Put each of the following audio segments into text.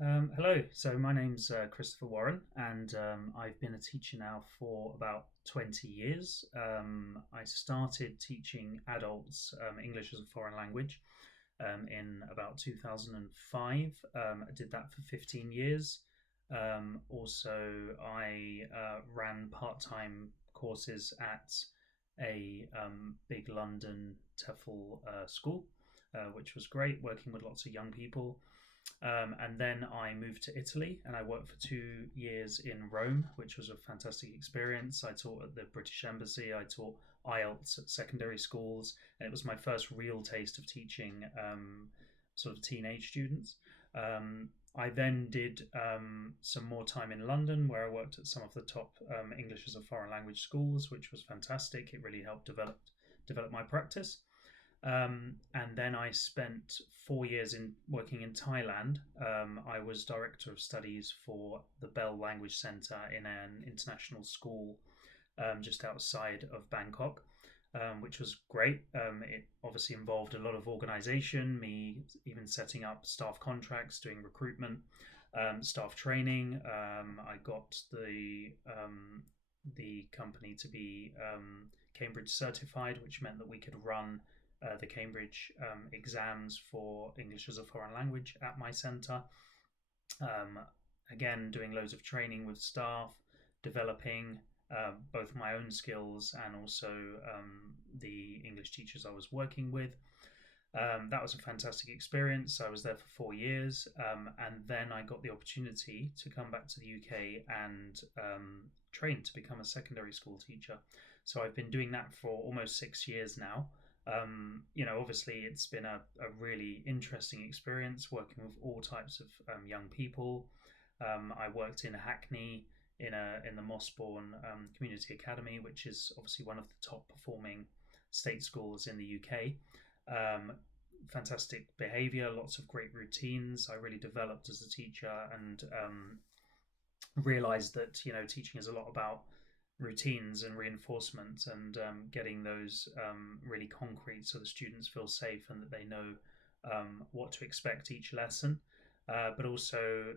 Hello. So my name's Christopher Warren, and I've been a teacher now for about 20 years. I started teaching adults English as a foreign language in about 2005. I did that for 15 years. Also, I ran part-time courses at a big London TEFL school, which was great, working with lots of young people. And then I moved to Italy and I worked for 2 years in Rome, which was a fantastic experience. I taught at the British Embassy, I taught IELTS at secondary schools, and it was my first real taste of teaching sort of teenage students. I then did some more time in London where I worked at some of the top English as a foreign language schools, which was fantastic. It really helped develop my practice. And then I spent 4 years in working in Thailand. I was director of studies for the Bell Language Center in an international school just outside of Bangkok, which was great. It obviously involved a lot of organization, me even setting up staff contracts, doing recruitment, staff training. I got the company to be Cambridge certified, which meant that we could run the Cambridge exams for English as a foreign language at my centre. Um, Again, doing loads of training with staff, developing both my own skills and also the English teachers I was working with. That was a fantastic experience. I was there for 4 years, and then I got the opportunity to come back to the UK and train to become a secondary school teacher. So I've been doing that for almost 6 years now. Obviously, it's been a really interesting experience working with all types of young people. I worked in Hackney in the Mossbourne Community Academy, which is obviously one of the top performing state schools in the UK. Um, Fantastic behavior, lots of great routines. I really developed as a teacher and realized that teaching is a lot about routines and reinforcement and getting those really concrete so the students feel safe and that they know what to expect each lesson. But also,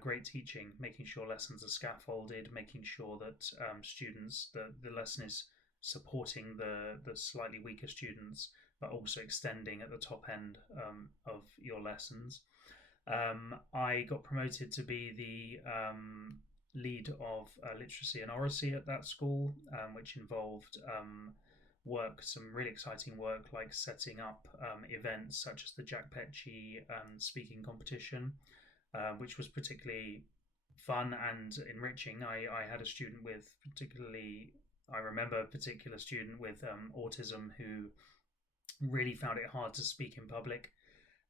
great teaching, making sure lessons are scaffolded, making sure that students, the lesson is supporting the slightly weaker students, but also extending at the top end of your lessons. I got promoted to be the lead of literacy and oracy at that school, which involved some really exciting work like setting up events such as the Jack Petchey speaking competition, which was particularly fun and enriching. I had a student with I remember a particular student with autism who really found it hard to speak in public.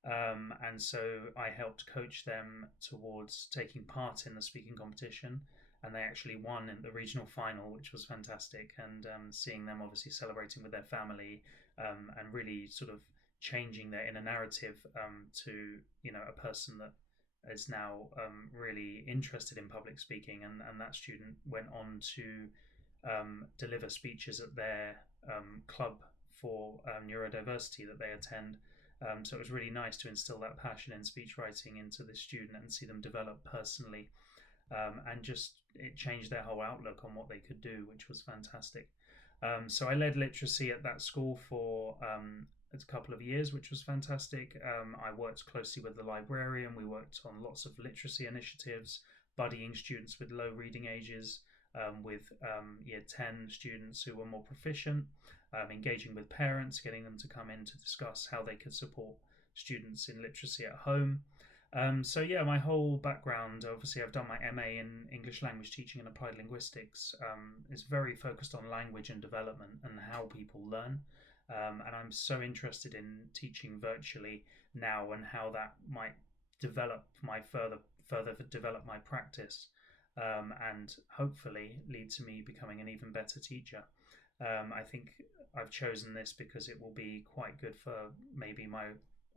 And so I helped coach them towards taking part in the speaking competition. And they actually won in the regional final, which was fantastic. And seeing them obviously celebrating with their family and really sort of changing their inner narrative to a person that is now really interested in public speaking. And that student went on to deliver speeches at their club for neurodiversity that they attend. So it was really nice to instill that passion in speech writing into the student and see them develop personally. And just it changed their whole outlook on what they could do, which was fantastic. So I led literacy at that school for a couple of years, which was fantastic. I worked closely with the librarian. We worked on lots of literacy initiatives, buddying students with low reading ages, with year 10 students who were more proficient, engaging with parents, getting them to come in to discuss how they could support students in literacy at home. So yeah, my whole background, obviously I've done my MA in English language teaching and applied linguistics, is very focused on language and development and how people learn. And I'm so interested in teaching virtually now and how that might further develop my practice, and hopefully lead to me becoming an even better teacher. I think I've chosen this because it will be quite good for maybe my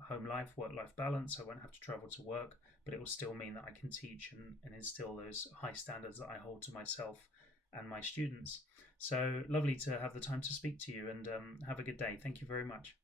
home life, work life balance. I won't have to travel to work, but it will still mean that I can teach and instill those high standards that I hold to myself and my students. So lovely to have the time to speak to you and have a good day. Thank you very much.